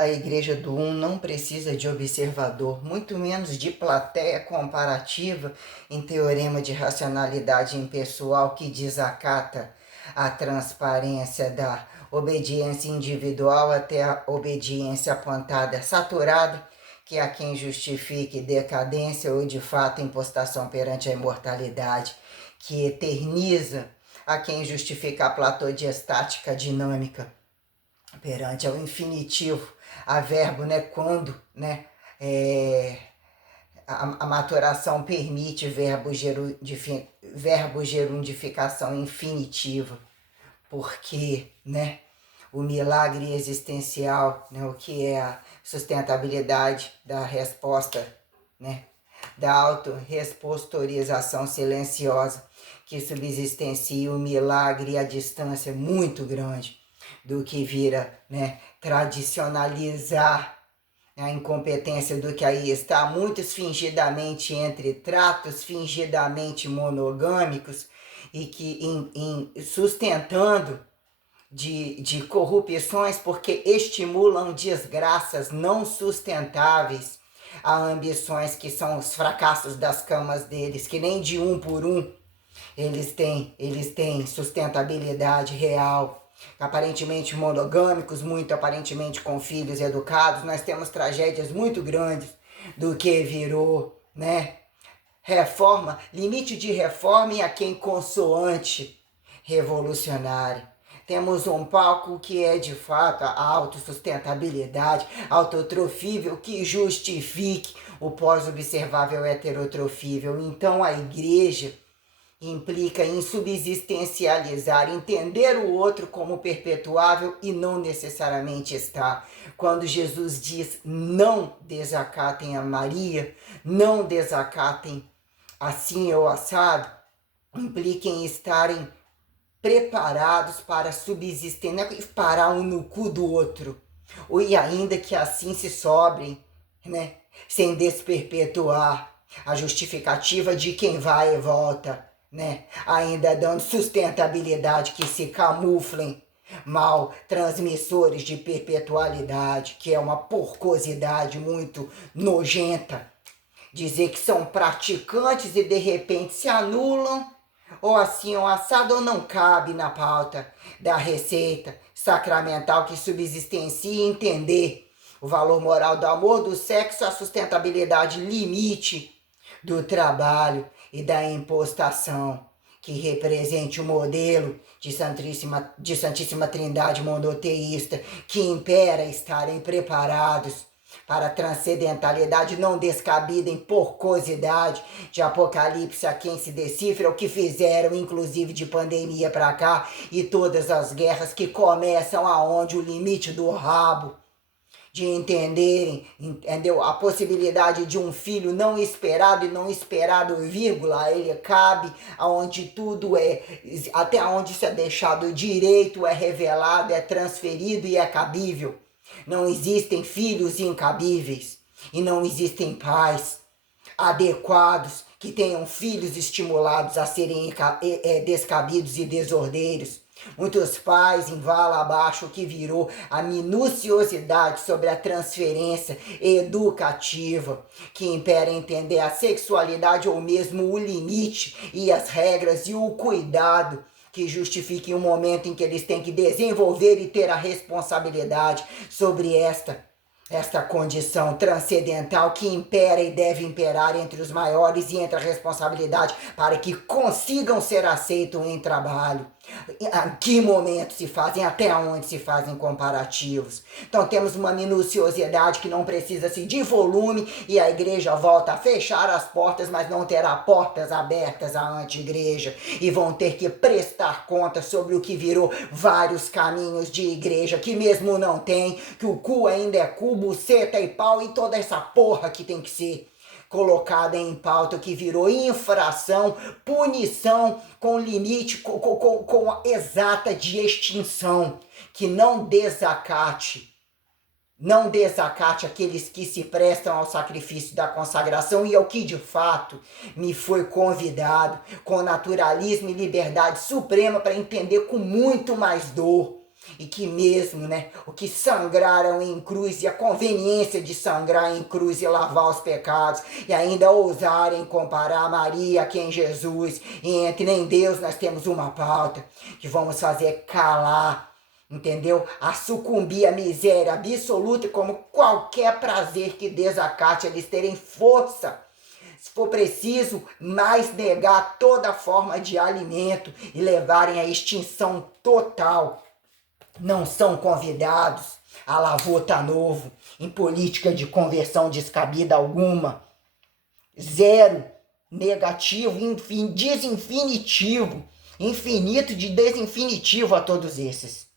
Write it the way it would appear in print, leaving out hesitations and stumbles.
A Igreja do não precisa de observador, muito menos de plateia comparativa em teorema de racionalidade impessoal que desacata a transparência da obediência individual até a obediência apontada saturada, que há quem justifique decadência ou de fato impostação perante a imortalidade, que eterniza a quem justifica a platodiestática dinâmica perante ao infinitivo, a verbo, né, quando, né, a maturação permite verbo gerundificação infinitiva, porque, né, o milagre existencial, né, o que é a sustentabilidade da resposta, né, da autorrespostorização silenciosa que subsistencia o milagre à distância muito grande do que vira, né, tradicionalizar a incompetência do que aí está, muitos fingidamente entre tratos fingidamente monogâmicos e que sustentando de corrupções porque estimulam desgraças não sustentáveis a ambições que são os fracassos das camas deles, que nem de um por um eles têm sustentabilidade real. Aparentemente monogâmicos, muito aparentemente com filhos educados, nós temos tragédias muito grandes do que virou, né? Reforma, limite de reforma e a quem consoante revolucionário. Temos um palco que é de fato a autossustentabilidade, autotrofível, que justifique o pós-observável heterotrofível. Então a igreja implica em subsistencializar, entender o outro como perpetuável e não necessariamente está. Quando Jesus diz não desacatem a Maria, não desacatem assim ou assado, implica em estarem preparados para subsistir, não é parar um no cu do outro, e ainda que assim se sobrem, né, sem desperpetuar a justificativa de quem vai e volta, né, ainda dando sustentabilidade que se camuflem mal transmissores de perpetualidade, que é uma porcosidade muito nojenta. Dizer que são praticantes e de repente se anulam, ou assim ou assado, ou não cabe na pauta da receita sacramental que subsistencia entender o valor moral do amor, do sexo, a sustentabilidade limite do trabalho e da impostação, que represente o modelo de Santíssima Trindade monoteísta, que impera estarem preparados para a transcendentalidade não descabida em porcosidade de Apocalipse a quem se decifra, o que fizeram inclusive de pandemia para cá e todas as guerras que começam aonde o limite do rabo, de entenderem, entendeu? A possibilidade de um filho não esperado e não esperado, vírgula, ele cabe aonde tudo é, até onde isso é deixado direito, é revelado, é transferido e é cabível. Não existem filhos incabíveis e não existem pais adequados que tenham filhos estimulados a serem descabidos e desordeiros. Muitos pais em vala abaixo que virou a minuciosidade sobre a transferência educativa que impera entender a sexualidade ou mesmo o limite e as regras e o cuidado que justifiquem o momento em que eles têm que desenvolver e ter a responsabilidade sobre esta condição transcendental que impera e deve imperar entre os maiores e entre a responsabilidade para que consigam ser aceitos em trabalho. Em que momento se fazem, até onde se fazem comparativos. Então temos uma minuciosidade que não precisa-se de volume e a igreja volta a fechar as portas, mas não terá portas abertas à anti-igreja e vão ter que prestar conta sobre o que virou vários caminhos de igreja que mesmo não tem, que o cu ainda é cu, buceta e pau e toda essa porra que tem que ser colocada em pauta, que virou infração, punição com limite, com a exata de extinção, que não desacate aqueles que se prestam ao sacrifício da consagração e ao que de fato me foi convidado, com naturalismo e liberdade suprema para entender com muito mais dor e que mesmo, né, o que sangraram em cruz e a conveniência de sangrar em cruz e lavar os pecados, e ainda ousarem comparar Maria a quem Jesus, e entre em Deus nós temos uma pauta que vamos fazer calar, entendeu? A sucumbir à miséria absoluta, como qualquer prazer que desacate eles terem força, se for preciso, mais negar toda forma de alimento e levarem à extinção total. Não são convidados a lavota novo, em política de conversão descabida alguma. Zero, negativo, desinfinitivo, infinito de desinfinitivo a todos esses.